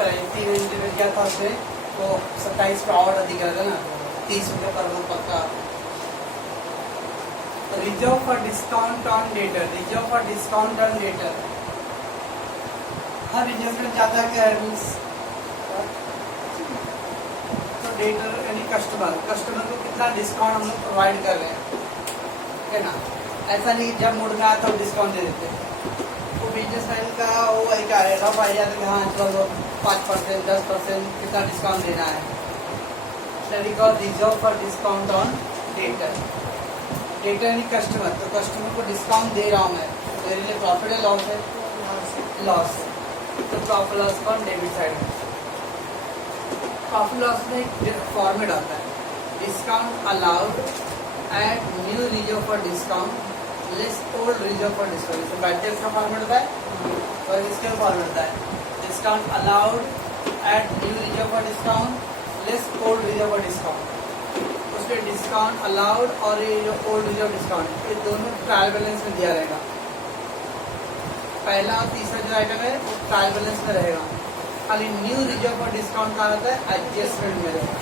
3 interview किया था उसमें, तो 27 पे ऑर्डर दिख रहा था ना, 30 रुपये पर मंथ पक्का। Reserve for discount on debtor, reserve for discount on debtor, her reserve में ज्यादा क्या है मीन्स, तो डेटर यानी कस्टमर को कितना डिस्काउंट हम लोग प्रोवाइड कर रहे हैं, है ना। ऐसा नहीं जब मूड में आता तो डिस्काउंट दे देते, वो बिजनेसमैन का वो वही क्या है, रफ आइडिया था कि हाँ चलो 5% 10% कितना डिस्काउंट देना है। Reserve for discount on debtor, debtor यानी कस्टमर, तो कस्टमर को डिस्काउंट दे रहा हूँ मैं, मेरे लिए प्रॉफिट है लॉस है, लॉस है, तो profit loss on debit side में। प्रॉफिट लॉस में एक फॉर्मेट आता है, discount allowed at new reserve for discount less old reserve for discount, तो बैड डेट का फॉर्मेट होता है और इसका फॉर्मेट होता है discount allowed at new reserve for discount less old reserve for discount. उसके डिस्काउंट अलाउड और ये जो ओल्ड रिजर्व डिस्काउंट, ये दोनों ट्रायल बैलेंस में दिया रहेगा। पहला और तीसरा जो आइटम है वो ट्रायल बैलेंस में रहेगा, खाली न्यू रिजर्व फॉर डिस्काउंट का रहता है एडजस्टमेंट में रहेगा।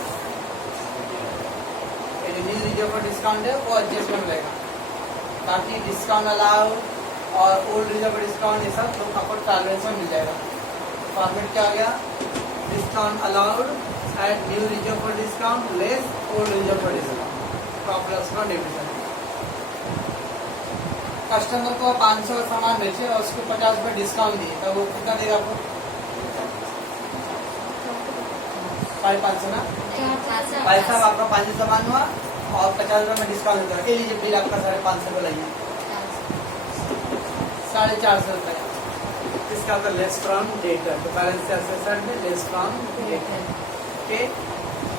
न्यू रिजर्व फॉर डिस्काउंट है वो एडजस्टमेंट में रहेगा, बाकी डिस्काउंट अलाउड और ओल्ड रिजर्व फॉर डिस्काउंट ये सब लोग आपको ट्रायल बैलेंस में मिल जाएगा। फॉर्मेट क्या आ गया, discount allowed at new reserve for discount less old reserve for discount, profit loss account debit. Customer को 500 का सामान बेचे और उसको 50 रुपये डिस्काउंट दिए, तो वो कितना देगा आपको, 550 ना। भाई साहब आपका 500 सामान हुआ और 50 रुपये में डिस्काउंट होता है, लीजिए बिल आपका 550 रुपये लगे, 450 रुपये इसका होता है लेस फ्रॉम डेटर, तो बैलेंस एसेट में लेस फ्रॉम डेटर। ओके,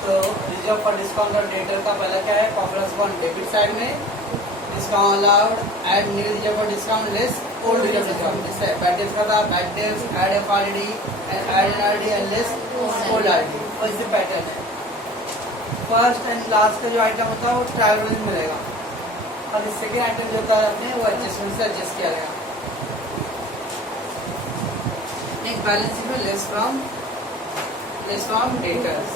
तो रिजर्व फॉर डिस्काउंट और डेटर का पहला क्या है, profit loss account debit side में discount allowed add new reserve for discount less old reserve discount, जैसे बैड डेट्स का था bad debts add FRD and add NRD and less old RD, और इसी पैटर्न है। फर्स्ट एंड लास्ट का जो item होता है वो ट्रायल बैलेंस में रहेगा, और इस सेकेंड आइटम जो होता है अपने वो एडजस्टमेंट से एडजस्ट किया रहेगा। नेक्स्ट बैलेंस में लेस फ्रॉम डेटर्स।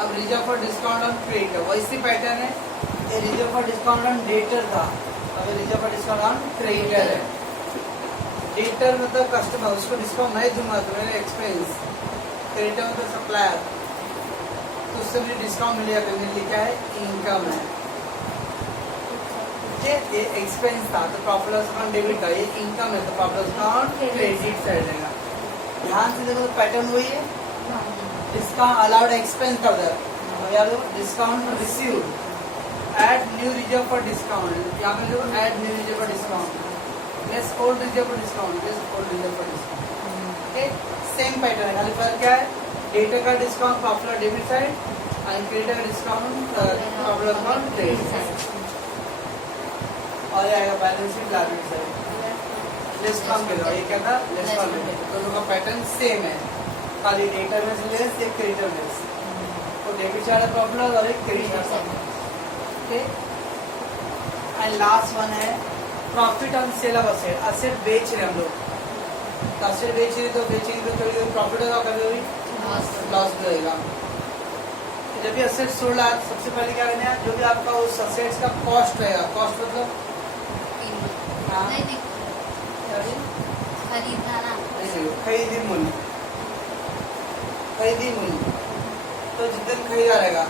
अब reserve for discount on creditor, वैसी पैटर्न है, ये reserve for discount on debtor था, अब reserve for discount on creditor है। डेटर मतलब कस्टमर, उसको डिस्काउंट नहीं दूंगा तो मेरे एक्सपेंस, क्रेडिटर मतलब सप्लायर, तो उससे मुझे डिस्काउंट मिलेगा, तो मेरे लिए क्या है, इनकम है। ये एक्सपेंस था तो प्रॉफिट लॉस अकाउंट डेबिट था, ये इनकम है तो profit loss account credit side रहेगा। ध्यान से देखो पैटर्न वही है, डिस्काउंट अलाउड एक्सपेंस का उधर, यार discount received add new reserve for discount, यहाँ पे देखो add new reserve for discount less old reserve for discount, less old reserve for discount. Okay, same pattern है, खाली फर्क क्या है, डेटर का discount profit loss debit side and creditor का discount profit loss account credit side, और ये आएगा balance sheet liability side. Less from के ये क्या था, लेस फ्रॉम, दोनों का पैटर्न सेम है, खाली डेटर में से लेस, एक क्रेडिटर में से, तो डेबिट साइड है प्रॉफिट लॉस और एक credit side. Okay, and last one है profit on sale of asset, asset बेच रहे हम लोग, तो असेट बेच रहे तो बेचेंगे तो कभी प्रॉफिट होगा, कभी लॉस भी होगा। जब भी असेट सोल्ड है सबसे पहले क्या करना है, जो भी आपका उस असेट्स का कॉस्ट रहेगा, कॉस्ट मतलब खरीदी मूल्य, तो जितने खरीदा रहेगा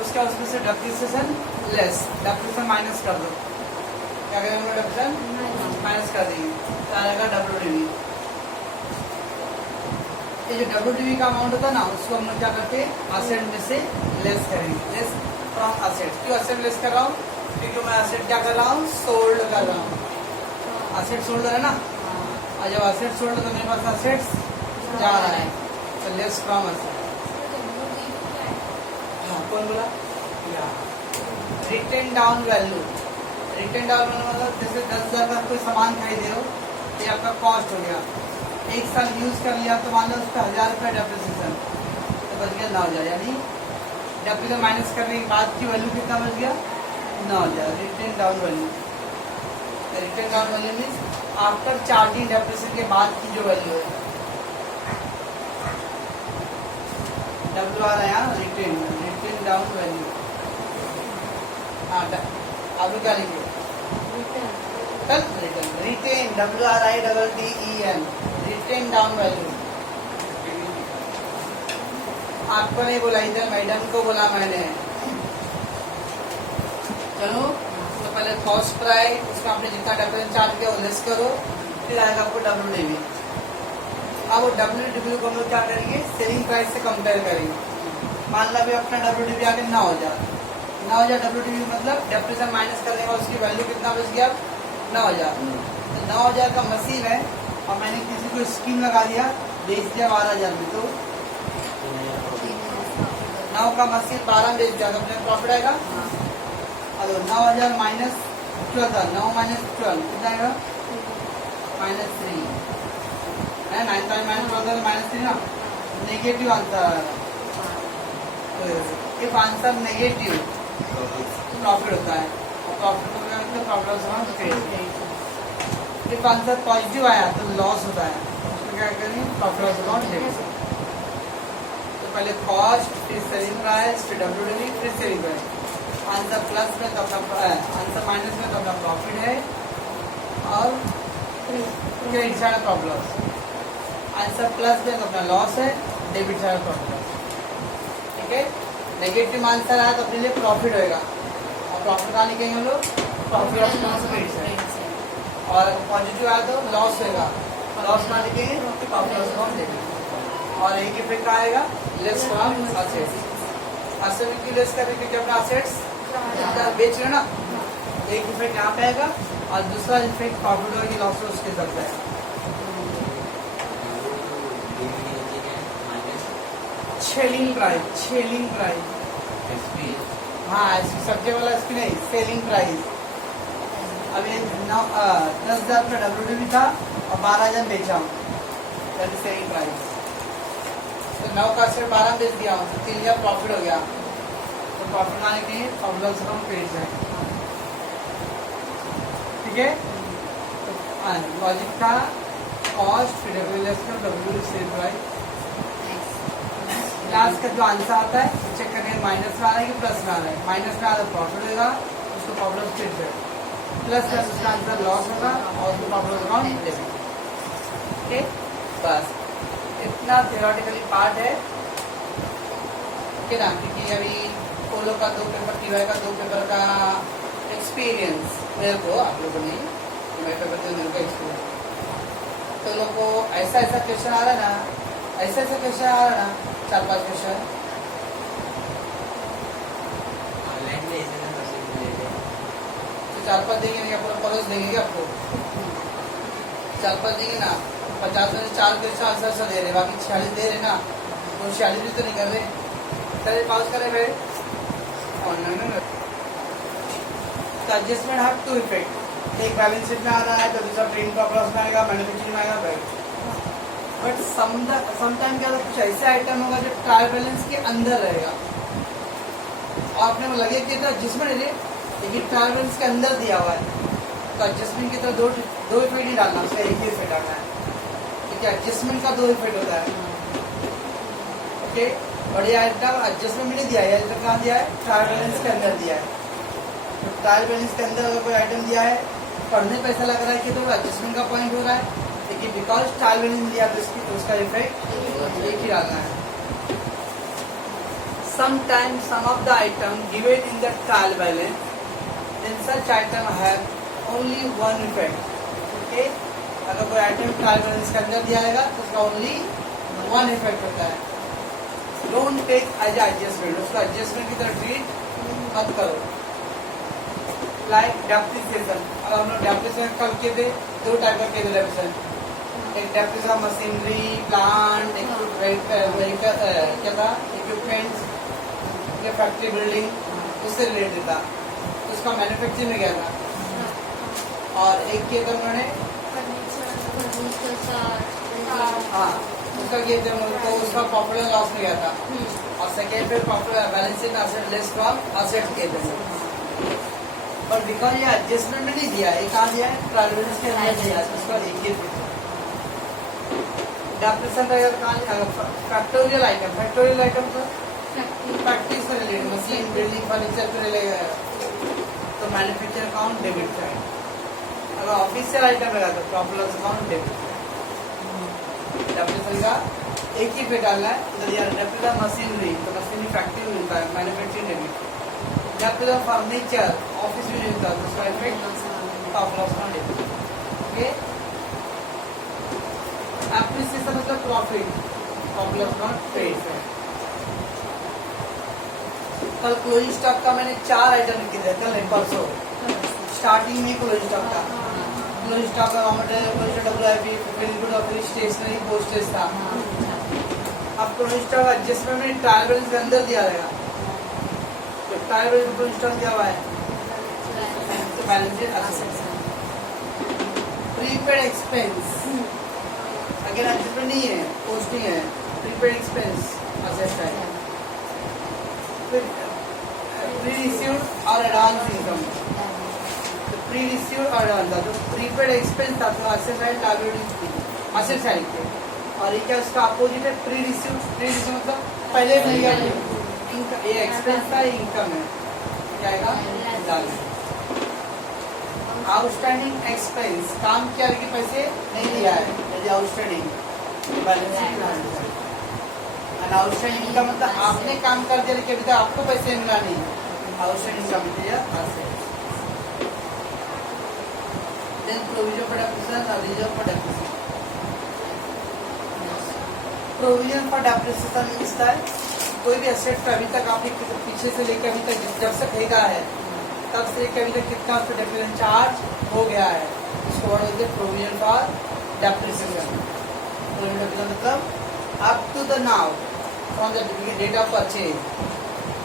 उसका उसमें से डेप्रिसिएशन लेस, डेप्रिसिएशन माइनस कर दो, क्या करेंगे, डेप्रिसिएशन माइनस कर देंगे, तो आएगा WDV। ये जो WDV का अमाउंट होता है ना, उसको हम क्या करते हैं, असेट में से लेस करेंगे, लेस फ्रॉम असेट। क्यों असेट लेस कर रहा हूँ, क्योंकि मैं असेट क्या कर रहा हूँ, सोल्ड कर रहा हूँ, असेट सोल्ड है ना, और जब असेट सोल्ड तो मेरे पास असेट्स जा रहा है, तो लेस फ्रॉम असेट। हाँ, कौन बोला, return down value, return down value मतलब जैसे 10,000 का कोई सामान खरीदे हो, ये आपका कॉस्ट हो गया, एक साल यूज कर लिया तो मान लो उस पर 1000 रुपये डेप्रिसिएशन, तो बच गया 9,000, यानी डेप्रिसिएशन माइनस करने के बाद की वैल्यू कितना बच गया, 9,000। Return down value, return down value means after charging depreciation के बाद की जो वैल्यू है, डब्ल्यू आर आया रिटेन डाउन वैल्यू। हाँ अब क्या लिखे कल written WRITTEN written down value. आपको नहीं बोला, इधर मैडम को बोला मैंने। चलो तो पहले कॉस्ट प्राइस, उसका आपने जितना डिफरेंस चार्ज किया वो लेस करो, फिर आएगा आपको WDV। अब वो WDV को हम लोग क्या करेंगे, सेलिंग प्राइस से कंपेयर करेंगे। मान लो अभी अपना WDV आगे 9,000 WDV मतलब डेप्रिसिएशन माइनस करने का उसकी वैल्यू कितना बच गया, 9,000। तो 9,000 का मशीन है और मैंने किसी को स्कीम लगा दिया, बेच दिया 12,000 में, तो 9 का मशीन 12 में बेच दिया तो अपने प्रॉफिट आएगा। और 9,000 माइनस 12 था, 9 माइनस 12 कितना आएगा, -3 है। 9,000 माइनस 12 -3 ना, नेगेटिव आंसर आएगा। इफ आंसर नेगेटिव प्रॉफिट होता है, प्रॉफिट को क्या कहते हैं, प्रॉफिट। इफ आंसर पॉजिटिव आया तो लॉस होता है, उसको क्या करेंगे, प्रॉफिट लॉस डेबिट। तो पहले कॉस्ट, फिर सेलिंग प्राइस, फिर WDV, फिर सेलिंग प्राइस। आंसर प्लस में तो अपना, आंसर माइनस में तो अपना प्रॉफिट है और credit side profit loss. Answer plus में तो अपना लॉस है, डेबिट साइड प्रॉफिट लॉस। ठीक है, नेगेटिव आंसर आया तो अपने लिए प्रॉफिट होएगा, और प्रॉफिट कहाँ लिखेंगे हम लोग, प्रॉफिट ऑफ क्रेडिट साइड। और पॉजिटिव आया तो लॉस होगा, लॉस कहाँ लिखेंगे, प्रॉफिट ऑफ फ्रॉम डेबिट। और एक इफेक्ट आएगा लेस फ्रॉम असेट्स। असेट की लेस करने के अपना असेट्स बेच रहे ना, एक इफेक्ट यहाँ पे आएगा और दूसरा इफेक्ट प्रॉफिट होगी लॉस हो उसके तरफ जाएगा। सेलिंग प्राइस हाँ, सब्जी वाला इसकी नहीं, सेलिंग प्राइस। अभी 10,000 का WDV था और 12,000 बेचा हूँ, सेलिंग प्राइस। तो 9 का सिर्फ 12 बेच दिया हूँ तो 3,000 प्रॉफिट हो गया। तो प्रॉफिट आने के लिए प्रॉब्लम से हम पेज है। ठीक है, लॉजिक था कॉस्ट, फिर WDV सेल प्राइस। लास्ट का जो आंसर आता है चेक करने माइनस में आ रहा है कि प्लस में आ रहा है। माइनस में आ रहा है प्रॉफिट होगा, उसको प्रॉब्लम स्टेट है। प्लस का उसका आंसर लॉस होगा और उसको प्रॉब्लम अकाउंट डेबिट। ओके, बस इतना थियोरेटिकली पार्ट है। ओके ना, क्योंकि अभी पोलो का 2 पेपर, TY का 2 पेपर का एक्सपीरियंस मेरे को, आप लोगों ने मेरे पेपर से मेरे को एक्सपीरियंस, तो लोग को ऐसा क्वेश्चन आ रहा है ना, ऐसा क्वेश्चन आ रहा है ना, 4-5 क्वेश्चन तो 4-5 देंगे क्या, पूरा परोस देंगे क्या आपको, 4-5 देंगे ना। 50 में 4 क्वेश्चन आंसर दे रहे, बाकी 46 दे रहे ना, तो 46 भी तो नहीं कर रहे। चलिए पास करें फिर। तो एडजस्टमेंट हैव 2 इफेक्ट, एक बैलेंस शीट में आ रहा है तो दूसरा ट्रेडिंग प्रॉफिट में आएगा, मैन्युफैक्चरिंग में आएगा, राइट। बट समटाइम क्या कुछ ऐसा आइटम होगा जो ट्रायल बैलेंस के अंदर रहेगा और आपने को लगे कि एडजस्टमेंट है लेकिन ट्रायल बैलेंस के अंदर दिया हुआ है, तो एडजस्टमेंट की तरह दो इफेक्ट नहीं डालना, उसका एक ही इफेक्ट डालना है। क्योंकि एडजस्टमेंट का 2 इफेक्ट होता है। ओके, और ये आइटम एडजस्टमेंट में नहीं दिया है, आइटम कहाँ दिया है, ट्रायल बैलेंस के अंदर दिया है। तो ट्रायल बैलेंस के अंदर अगर कोई आइटम दिया है, पढ़ने पैसा लग रहा है कि तो एडजस्टमेंट का पॉइंट हो रहा है, लेकिन बिकॉज ट्रायल बैलेंस दिया तो उसका इफेक्ट एक ही डालना है। Sometimes some of the item given in the trial balance, then such item have only one effect. Okay? अगर कोई आइटम ट्रायल बैलेंस के अंदर दिया जाएगा तो उसका ओनली 1 इफेक्ट होता है। डोंट टेक एज एडजस्टमेंट, उसको एडजस्टमेंट की तरह ट्रीट मत करो। लाइक डेप्रिसिएशन, अगर हम लोग डेप्रिसिएशन कब किए थे, 2 टाइप का किए थे डेप्रिसिएशन। एक डेप्रिसिएशन मशीनरी, प्लांट, क्या था, इक्विपमेंट्स, फैक्ट्री बिल्डिंग, उससे रिलेटेड था, उसका मैन्युफैक्चरिंग में गया था। और एक किए थे उन्होंने हाँ, उसका किए थे तो उसका पॉपुलर लॉस में गया था। और सेकेंड फिर popular balance sheet asset less from asset किए थे। पर बिकॉज ये एडजस्टमेंट में नहीं दिया, ये कहाँ दिया है, ट्रायल बैलेंस के अंदर दिया है, उसका एक ही डेप्रिसिएशन रहेगा तो कहाँ फैक्टोरियल आइटम तो फैक्ट्री से रिलेटेड मशीन बिल्डिंग फर्नीचर से रिलेटेड तो मैन्युफैक्चर अकाउंट डेबिट साइड। अगर ऑफिशियल आइटम रहेगा तो profit loss account debit side. Depreciation का एक ही पे डालना है, इधर यार डेप्रिसिएशन मशीनरी तो मशीनरी फैक्ट्री में मिलता है manufacturing debit. Depreciation furniture office में मिलता है तो उसका effect profit loss account debit. Okay, appreciation मतलब प्रॉफिट अकाउंट क्रेडिट है। कल क्लोजिंग स्टॉक का मैंने 4 आइटम लिखे थे, कल नहीं परसों स्टार्टिंग में क्लोजिंग स्टॉक का रॉ मटेरियल WIP बिल्कुल अपनी स्टेशनरी पोस्टेज था। अब क्लोजिंग स्टॉक एडजस्टमेंट में ट्रायल बैलेंस के अंदर दिया रहेगा, तो ट्रायल बैलेंस क्लोजिंग स्टॉक दिया हुआ है तो बैलेंस शीट प्रीपेड एक्सपेंस अगर एडजस्टमेंट नहीं है पोस्टिंग है प्रीपेड एक्सपेंस असेट है। फिर प्री रिसीव्ड और एडवांस इनकम, तो प्री रिसीव्ड और एडवांस था, तो प्रीपेड एक्सपेंस था तो असेट साइड लायबिलिटीज थी असेट साइड पे, और ये क्या उसका अपोजिट है प्री रिसीव्ड मतलब पहले मिल गया ये एक्सपेंस था, इनकम है क्या आएगा। आउटस्टैंडिंग एक्सपेंस काम किया लेकिन पैसे नहीं दिया है, यदि outstanding balance sheet. Outstanding income मतलब आपने काम कर दिया लेकिन अभी तक आपको पैसे मिला नहीं, outstanding income then provision for depreciation और reserve for depreciation. Provision for depreciation means that कोई भी एसेट अभी तक आपने पीछे से लेकर अभी तक जब से खरीदा है तब से लेकर अभी तक कितना उस पर डेप्रिसिएशन चार्ज हो गया है, इसको वर्ड बोलते हैं प्रोविजन फॉर डेप्रिसिएशन। प्रोविजन मतलब up to the now from the date of purchase,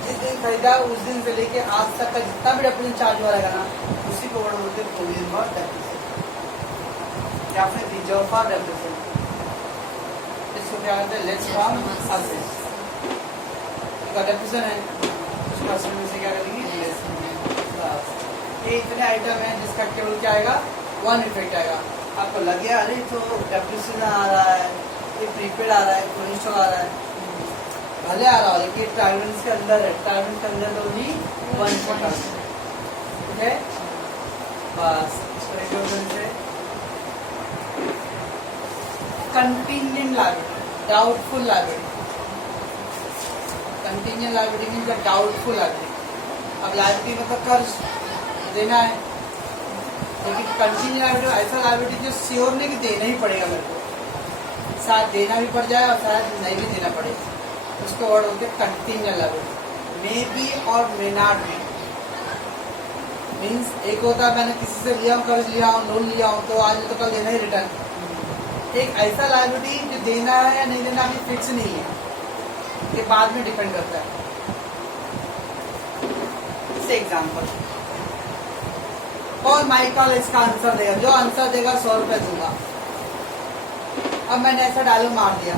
जिस दिन खरीदा उस दिन से लेके आज तक का जितना भी डेप्रिसिएशन चार्ज हुआ रहेगा ना उसी को वर्ड बोलते हैं प्रोविजन फॉर डेप्रिसिएशन या फिर रिजर्व फॉर डेप्रिसिएशन। इसको क्या कहते हैं लेस फ्रॉम असेट्स। इसका डेप्रिसिएशन है उसका असेट में से क्या करेंगे लेस। ये इतने आइटम है जिसका केवल क्या आएगा वन इफेक्ट आएगा। आपको लग गया अरे तो डेप्रिसिएशन आ रहा है, ये प्रीपेड आ रहा है, क्लोजिंग स्टॉक आ रहा है, भले आ रहा है लेकिन ट्रायल बैलेंस के अंदर है, ट्रायल बैलेंस के अंदर तो ओनली 1%। ठीक है बस से contingent liability, doubtful liability. Contingent liability means doubtful liability. अब लायबिलिटी मतलब कर्ज देना है, लेकिन कंटिंजेंट लायबिलिटी ऐसा लायबिलिटी जो श्योर नहीं कि देना ही पड़ेगा मेरे को, शायद देना भी पड़ जाए और शायद नहीं भी देना पड़े, उसको वर्ड होते हैं कंटिंजेंट लायबिलिटी। मे बी और मे नॉट बी मीन्स एक होता है मैंने किसी से लिया हूँ, कर्ज लिया हूँ, लोन लिया हूँ तो आज तो कल देना ही रिटर्न। एक ऐसा लायबिलिटी जो देना है या नहीं देना अभी फिक्स नहीं है, ये बाद में डिपेंड करता है। से एग्जाम्पल और माइकल इसका आंसर देगा, जो आंसर देगा 100 रुपये दूंगा। अब मैंने ऐसा डायलॉग मार दिया,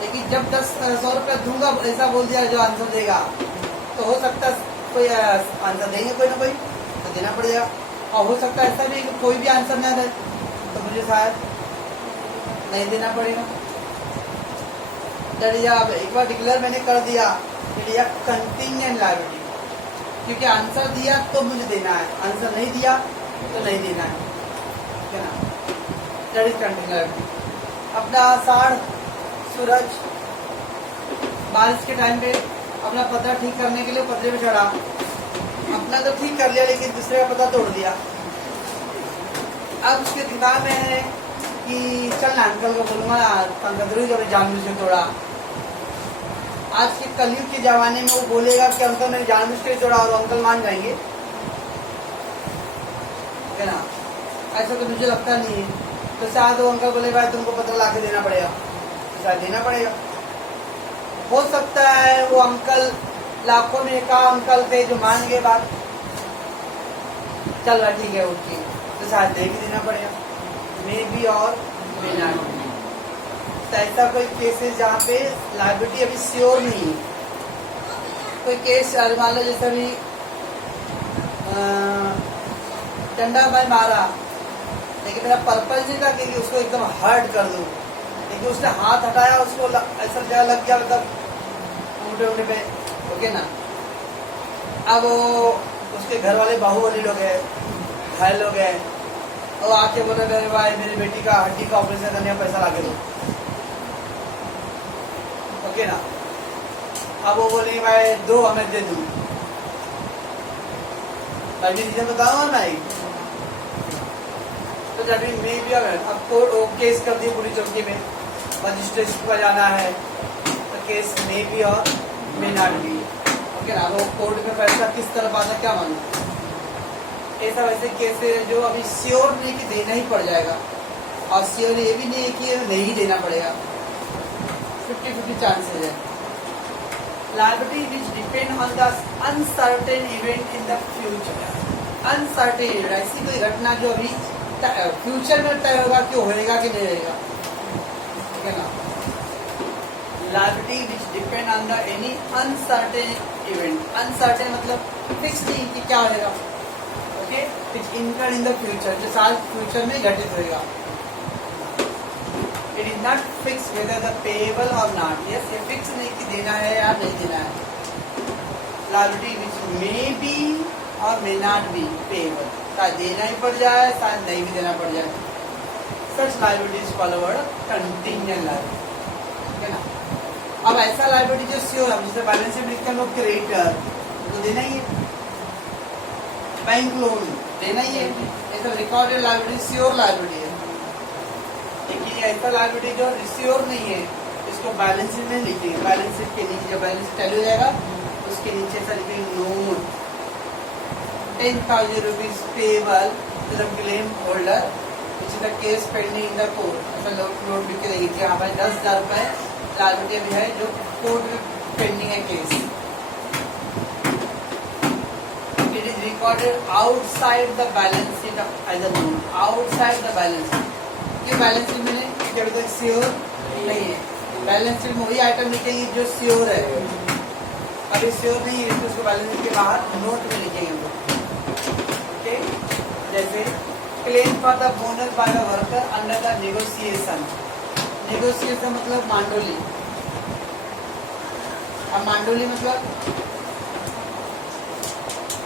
लेकिन जब 100 रुपये दूंगा ऐसा बोल दिया जो आंसर देगा, तो हो सकता है कोई आंसर देंगे कोई ना कोई तो देना पड़ेगा, और हो सकता है ऐसा भी कोई भी आंसर ना दे तो मुझे शायद नहीं देना पड़ेगा। अब एक बार डिक्लेयर मैंने कर दिया कंटिंजेंट लायबिलिटी, क्योंकि आंसर दिया तो मुझे देना है, आंसर नहीं दिया तो नहीं देना है, ठीक है ना। That is contingent liability. अपना साढ़ सूरज बारिश के टाइम पे अपना पतरा ठीक करने के लिए पतरे पे चढ़ा, अपना तो ठीक कर लिया लेकिन दूसरे का पतरा तोड़ दिया। अब उसके दिमाग में है कि चल ना अंकल को बोलूंगा ना, अंकल जरूर कभी जानबूझ के तोड़ा। आज के कलयुग के जमाने में वो बोलेगा कि अंकल ने जानबूझ के तोड़ा और अंकल मान जाएंगे, है ना। ऐसा तो मुझे लगता नहीं है, तो शायद वो अंकल बोले भाई तुमको पतरा ला के देना पड़ेगा, तो शायद देना पड़ेगा। हो सकता है वो अंकल लाखों में एक अंकल थे जो मान गए बात, चल रहा ठीक है उठिए, तो शायद दे भी देना पड़ेगा, मे बी और मे नॉट बी। तो ऐसा कोई केस है जहाँ पे लायबिलिटी अभी श्योर नहीं है। कोई केस मान लो जैसे अभी डंडा मैं मारा, लेकिन मेरा पर्पज नहीं था कि उसको एकदम हर्ट कर दूं, लेकिन उसने हाथ हटाया, उसको ऐसा जगह लग गया, मतलब मोटे मोटे पे, ओके ना। अब उसके घर वाले बाहुबली लोग हैं, घायल लोग हैं, और आके बोले मेरे भाई मेरी बेटी का हड्डी का ऑपरेशन करने का पैसा ला के दो, ओके ना। अब वो बोली भाई दो, हमें दे दूँ, भाई रीजन बताओ ना। तो जब मे भी अब कोर्ट केस कर दी पुलिस चौकी में, मजिस्ट्रेट पर जाना है, तो केस मे भी और मे नॉट भी, ओके ना। वो कोर्ट में पैसा किस तरफ आता क्या मालूम। ऐसा वैसे केस है जो अभी श्योर नहीं कि देना ही पड़ जाएगा, और श्योर ये भी नहीं है कि नहीं देना पड़ेगा, 50-50 चांसेस है। Liability which depend on the uncertain event in the future. Uncertain, ऐसी कोई घटना जो अभी फ्यूचर में तय होगा कि होएगा कि नहीं होएगा, ठीक है ना। Liability which depend on the any uncertain event. Uncertain मतलब फिक्स नहीं कि क्या होएगा, okay. which incur in the future, जो साल फ्यूचर में घटित होएगा। It is not fixed whether the payable or not. Yes, ये फिक्स नहीं कि देना है या नहीं देना है। Liability which may be or may not be payable. शायद देना ही पड़ जाए, शायद नहीं भी देना पड़ जाए। Such liability is called contingent liability, ठीक है ना। अब ऐसा liability जो श्योर है, जैसे बैलेंस शीट लिखते हैं लोग क्रेडिटर, तो देना ही है। बैंक लोन देना ही है। ये सब रिकॉर्डेड लाइबिलिटी श्योर लाइबिलिटी है। देखिए ऐसा लाइबिलिटी जो श्योर नहीं है, इसको बैलेंस शीट में लिखेंगे। बैलेंस शीट के नीचे जब बैलेंस टैली हो जाएगा, उसके नीचे ऐसा लिखेंगे note 10,000 rupees payable to the claim holder which is the case pending in the court. ऐसा नोट लिख के देंगे कि हाँ भाई 10,000 रुपए लाइबिलिटी भी है जो कोर्ट में पेंडिंग है case. It is recorded outside the balance sheet as a note. Outside the balance sheet. ये बैलेंस शीट में क्या अभी तक श्योर नहीं है। बैलेंस शीट में वही आइटम लिखेंगे जो श्योर है। अभी श्योर नहीं है, उसको बैलेंस शीट के बाहर नोट में लिखेंगे हम लोग, ओके। जैसे claim for the bonus by the worker under the negotiation. Negotiation मतलब मांडोली। अब मांडोली मतलब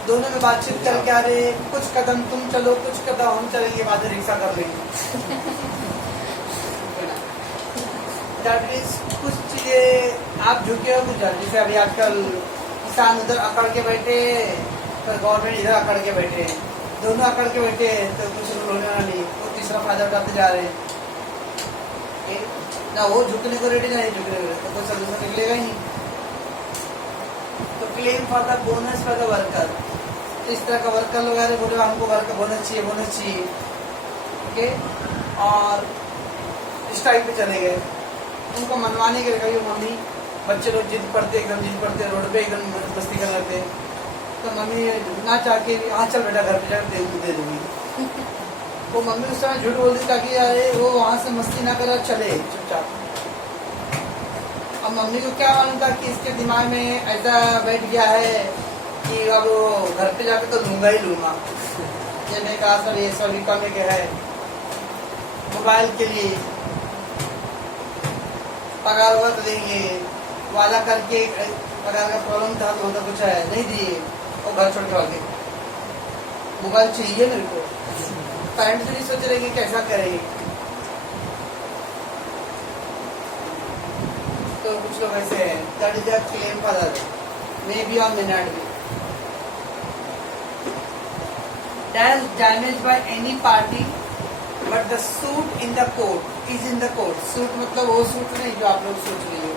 दोनों में बातचीत करके आ रहे, कुछ कदम तुम चलो, कुछ कदम हम चलेंगे, बाद में रिक्शा कर लेंगे। कुछ चीजें आप झुके हो, कुछ जैसे अभी आजकल किसान उधर अकड़ के बैठे, तो गवर्नमेंट इधर अकड़ के बैठे, दोनों अकड़ के बैठे, तो कुछ होने वाला नहीं, वो तीसरा फायदा उठाते जा रहे हैं ना। वो झुकने को रेडी, नहीं झुकने को रेडी, तो कोई सोल्यूशन निकलेगा ही नहीं। तो claim for the bonus for the worker, इस तरह का वर्कर लोग आ रहे, बोले हमको वर्कर बोनस चाहिए, बोनस चाहिए, ओके। और इस टाइप पे चले गए, उनको मनवाने के लिए कभी मम्मी बच्चे लोग जिद पड़ते, एकदम जिद पड़ते, रोड पे एकदम मस्ती कर लेते, तो मम्मी ना चाह के हाँ चल बेटा घर पे जाकर दे दूंगी। वो मम्मी उस समय झूठ बोलती ताकि अरे वो वहाँ से मस्ती ना करे, चले चुपचाप। अब मम्मी को क्या मालूम था कि इसके दिमाग में ऐसा बैठ गया है कि अब घर पे जाकर तो लूंगा ही लूंगा। मैंने कहा सर ये सभी कम के है, मोबाइल के लिए पगार वगैरह देंगे, वादा करके पगार का प्रॉब्लम था तो होता कुछ है, नहीं दिए और घर छोड़ के भागे। मोबाइल चाहिए मेरे को, पेरेंट्स भी सोच रहे हैं कैसा करेंगे। तो कुछ लोग ऐसे हैं, that is the claim for that, may be और may not be. Damage by any party but the suit in the court is in the court. Suit मतलब वो सूट नहीं जो आप लोग सोच रही हो,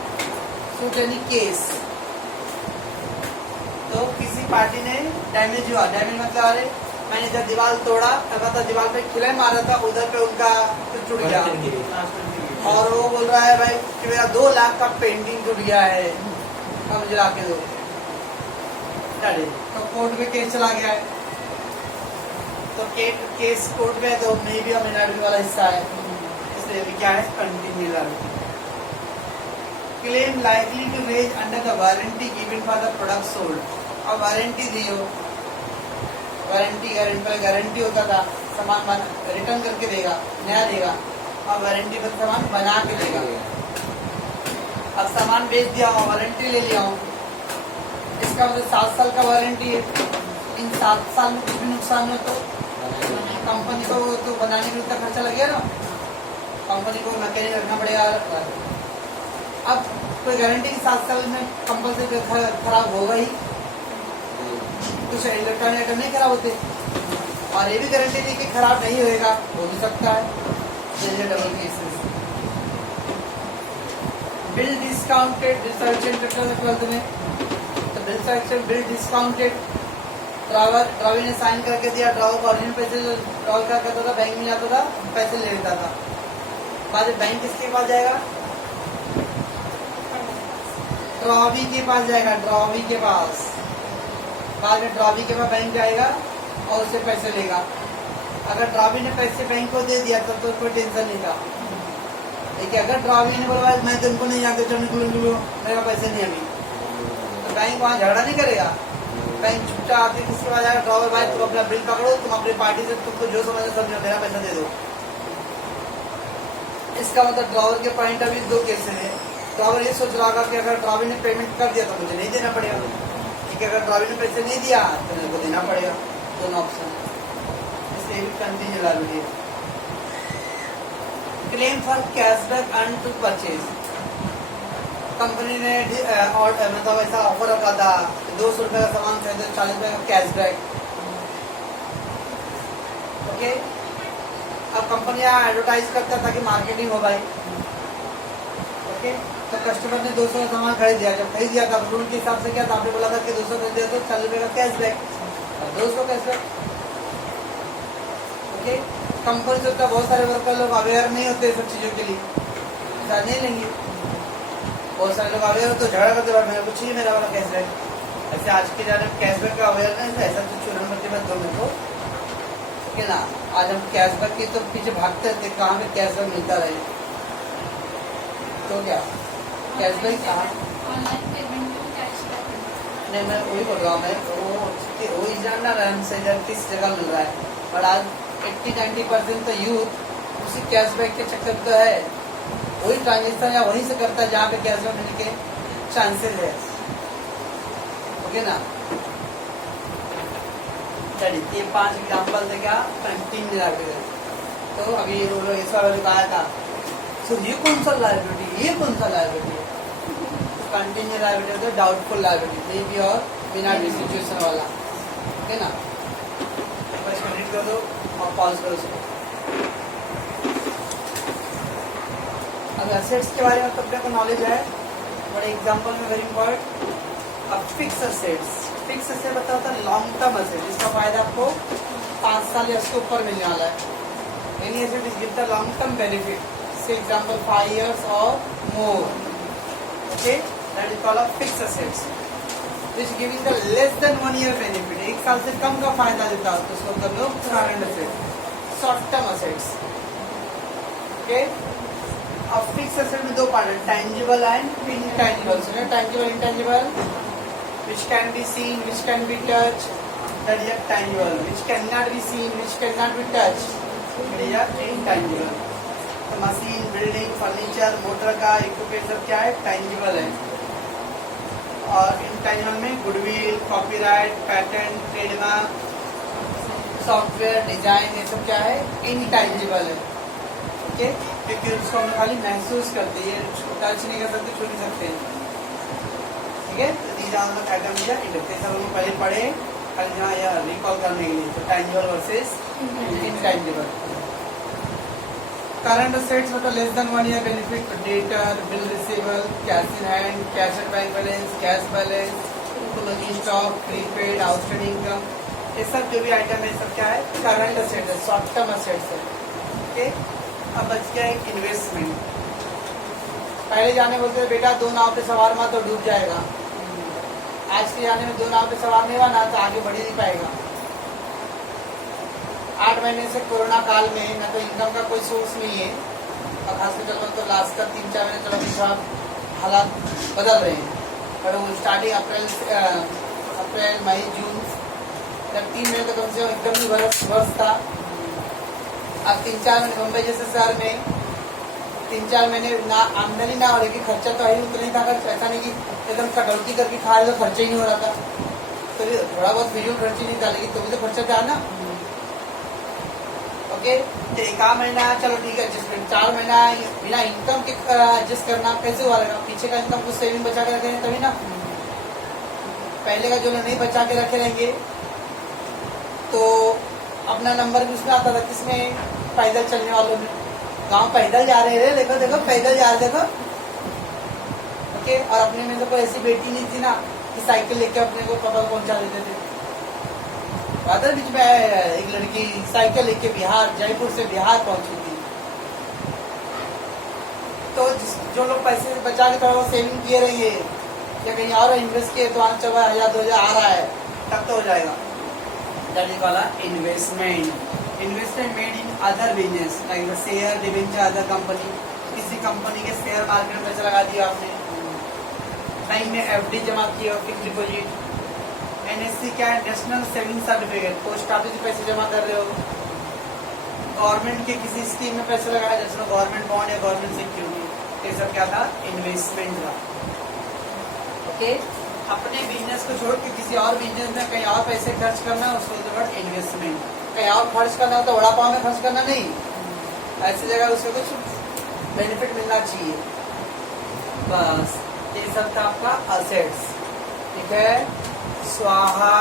सूट यानी केस। तो किसी पार्टी ने डैमेज हुआ, डैमेज मतलब अरे मैंने जब दीवार तोड़ा, मतलब दीवार पे खिलाई मारा था, उधर पे उनका कुछ टूट गया, और वो बोल रहा है भाई कि मेरा 2 लाख का पेंटिंग टूट गया है, अब मुझे ला के दो। तो कोर्ट में केस चला गया है, तो केस कोर्ट में, तो मे बी और मे नॉट बी वाला हिस्सा है, इसलिए भी क्या है continue liability. Claim likely to raise under the warranty given for the product sold. अब वारंटी दी हो, वारंटी गारंटी होता था, सामान रिटर्न करके देगा, नया देगा, और वारंटी पर सामान बना के देगा। अब सामान बेच दिया हूँ, वारंटी ले लिया हूँ, इसका मतलब 7 साल का वारंटी है। इन 7 साल में कुछ भी नुकसान हो तो कंपनी को तो बनाने में उतना खर्चा लगेगा ना, कंपनी को मैकेनिक रखना पड़ेगा। अब कोई गारंटी 7 साल में कंपल्सरी खराब होगा ही, कुछ इलेक्ट्रॉनिक आइटम नहीं खराब होते। और ये भी गारंटी नहीं कि खराब नहीं होएगा, हो भी सकता है। Double cases bill discounted research में, तो बिल डिस्काउंटेड ड्रावर ने साइन करके दिया, ड्रावर को ओरिजिनल पैसे, ड्रावर क्या करता था, बैंक में जाता था, पैसे ले लेता था। बाद में बैंक किसके पास जाएगा, ड्रावी के पास जाएगा, ड्रावी के पास। बाद में ड्रावी के पास बैंक जाएगा और उससे पैसे लेगा। अगर ड्रावी ने पैसे बैंक को दे दिया तब तो कोई टेंशन नहीं था, लेकिन अगर ड्रावी ने बोला मैं तुमको नहीं जानते, चलो निकलो, मेरे पैसे नहीं अभी, तो बैंक वहाँ झगड़ा नहीं करेगा। बैंक चुपचाप आके किसके पास जाएगा, ड्रावर भाई तुम अपना बिल पकड़ो, तुम अपनी पार्टी से तुमको जो समझो समझो, मेरा पैसा दे दो। इसका मतलब ड्रावर के पॉइंट अभी 2 केस है। ड्रावर ये सोच रहा कि अगर ड्रावर ने पेमेंट कर दिया तो मुझे नहीं देना पड़ेगा, क्योंकि अगर ड्रावर ने पैसे नहीं दिया तो मेरे को देना पड़ेगा। दोनों ऑप्शन है, इसलिए भी continue liability. Claim for cashback earn to purchase, company ने मतलब ऐसा ऑफर रखा था, 200 रुपये का सामान खरीदे 40 रुपये का कैशबैक। ओके, अब कंपनियां एडवर्टाइज करता ताकि मार्केटिंग हो भाई। ओके, तो कस्टमर ने 200 का सामान खरीद दिया, जब खरीद दिया था रूल के हिसाब से क्या था, आपने बोला था कि 200 खरीद दिया तो 40 रुपये का कैशबैक, 200 कैशबैक। ओके, कंपनी से तो बहुत सारे वर्कर लोग अवेयर नहीं होते सब चीज़ों के लिए, ऐसा नहीं लेंगे। बहुत सारे लोग अवेयर हो तो झगड़ा करते भाई मेरे को चाहिए मेरा वाला कैशबैक। ऐसे आज के जाने कैशबैक का अवेयरनेस ऐसा तो चूरन मत दो मेरे को, ठीक है ना। आज हम कैशबैक की तो पीछे भागते थे, कहाँ पे कैशबैक मिलता रहे, तो क्या कैशबैक कहाँ, नहीं मैं वही बोल रहा हूँ, मैं वो जानना रन से किस जगह मिल रहा है। और आज 80-90% तो यूथ उसी कैशबैक के चक्कर तो है, वही ट्रांजेक्शन या वहीं से करता है जहाँ पे कैशबैक मिलने के चांसेस है। ओके ना, चलिए ये 5 एग्जाम्पल थे क्या कंटिन्यू लायबिलिटी। तो अभी वो लोग ऐसा बताया था, सो ये कौन सा लायबिलिटी, ये कौन सा लायबिलिटी है, कंटिन्यू लायबिलिटी होता है डाउटफुल लायबिलिटी, मे बी और बिना सिचुएशन वाला। ओके ना, इसको रीड कर दो और पॉज करो उसको। अब एसेट्स के बारे में तो अपने को नॉलेज है, बड़े एग्जांपल में वेरी इंपॉर्टेंट। अब फिक्स एसेट्स, फिक्स एसेट बताता है लॉन्ग टर्म एसेट, जिसका फायदा आपको 5 साल या उसके ऊपर मिलने वाला है। Any asset is give the long term benefit, say example 5 years और more. Okay, that is called fix assets which giving the less than 1 year benefit, 1 साल से कम का फायदा देता है, तो उसको कर लो current asset, short term assets. Okay, अब फिक्स एसेट में 2 पार्ट है, टैंजिबल एंड इनटैंजिबल। सुनिए, tangible intangible, which can be seen, which can be touched, that is tangible, which cannot be seen, which cannot be touched, that is intangible। तो machine, building, furniture, motor का equipment सब क्या है, tangible है। और intangible में goodwill, copyright, patent, trademark, software, design, ये सब क्या है, इनटैंजिबल है। ओके, क्योंकि उसको हम खाली महसूस करते हैं, टच नहीं कर सकते, छू नहीं सकते हैं। ठीक है, तो these are the items या इंडेक्स हम लोग पहले पढ़े, खाली जहाँ या रिकॉल करने के लिए। तो tangible versus intangible. Current assets मतलब less than 1 year benefit, debtor, bill receivable, cash in hand, cash at bank balance, cash balance, closing stock, prepaid, outstanding income, ये सब जो भी आइटम है सब क्या है, करंट एसेट है, शॉर्ट टर्म एसेट्स है। ओके, अब बच गया एक इन्वेस्टमेंट। पहले जाने बोलते थे बेटा 2 नाव पे सवार मत तो डूब जाएगा, आज के जाने में 2 नाव पे सवार नहीं बना तो आगे बढ़ ही नहीं पाएगा। 8 महीने से कोरोना काल में न तो इनकम का कोई सोर्स नहीं है, और हॉस्पिटल में तो लास्ट तक 3-4 महीने चलो थोड़ा हालात बदल रहे हैं, पर वो स्टार्टिंग अप्रैल मई जून तक 3 महीने तो कम से कम एकदम ही वर्ष था। अब 3-4 महीने मुंबई जैसे शहर में 3-4 महीने ना आमदनी ना हो रही कि खर्चा तो ही उतना ही था, अगर ऐसा नहीं कि एकदम कटौती करके खा रहे तो खर्चा ही नहीं हो रहा था, तो थोड़ा बहुत फिजूल खर्च ही नहीं था, लेकिन तो भी तो खर्चा था ना। ओके, तो 1 महीना चलो ठीक है एडजस्टमेंट, 4 महीना बिना इनकम के एडजस्ट करना कैसे हुआ रहेगा? पीछे का इनकम कुछ सेविंग बचा के रखे तभी ना। पहले का जो लोग नहीं बचा के रखे रहेंगे तो अपना नंबर भी उसमें आता था, किसमें? पैदल चलने वालों में। गांव पैदल जा रहे थे, देखो देखो पैदल जा रहे देखो। ओके, और अपने में तो कोई ऐसी बेटी नहीं थी ना कि साइकिल लेके अपने को पापा को पहुंचा देते थे। रात बीच में एक लड़की साइकिल लेके बिहार, जयपुर से बिहार पहुंची थी। तो जो लोग पैसे बचा के थोड़ा बहुत सेविंग किए रहेंगे या कहीं और इन्वेस्ट किए तो 1000-2000 आ रहा है, तब तो हो जाएगा। That is called investment. Investment made in other business like share, debenture, other company. किसी कंपनी के शेयर मार्केट में पैसा लगा दिया आपने, बैंक में एफडी जमा किया, फिक्स डिपोजिट। एनएससी क्या है? National saving certificate, post office में पैसे जमा कर रहे हो। गवर्नमेंट के किसी स्कीम में पैसे लगाया, जैसे गवर्नमेंट बॉन्ड या गवर्नमेंट सिक्योरिटी, ये सब क्या था? इन्वेस्टमेंट था। ओके, अपने बिजनेस को छोड़ के किसी और बिजनेस में कहीं और पैसे खर्च करना, उसको इन्वेस्टमेंट। कहीं और खर्च करना तो वड़ा पाव में खर्च करना नहीं, ऐसी जगह उसको कुछ बेनिफिट मिलना चाहिए। बस ये सब था आपका असेट्स। ठीक है, स्वाहा।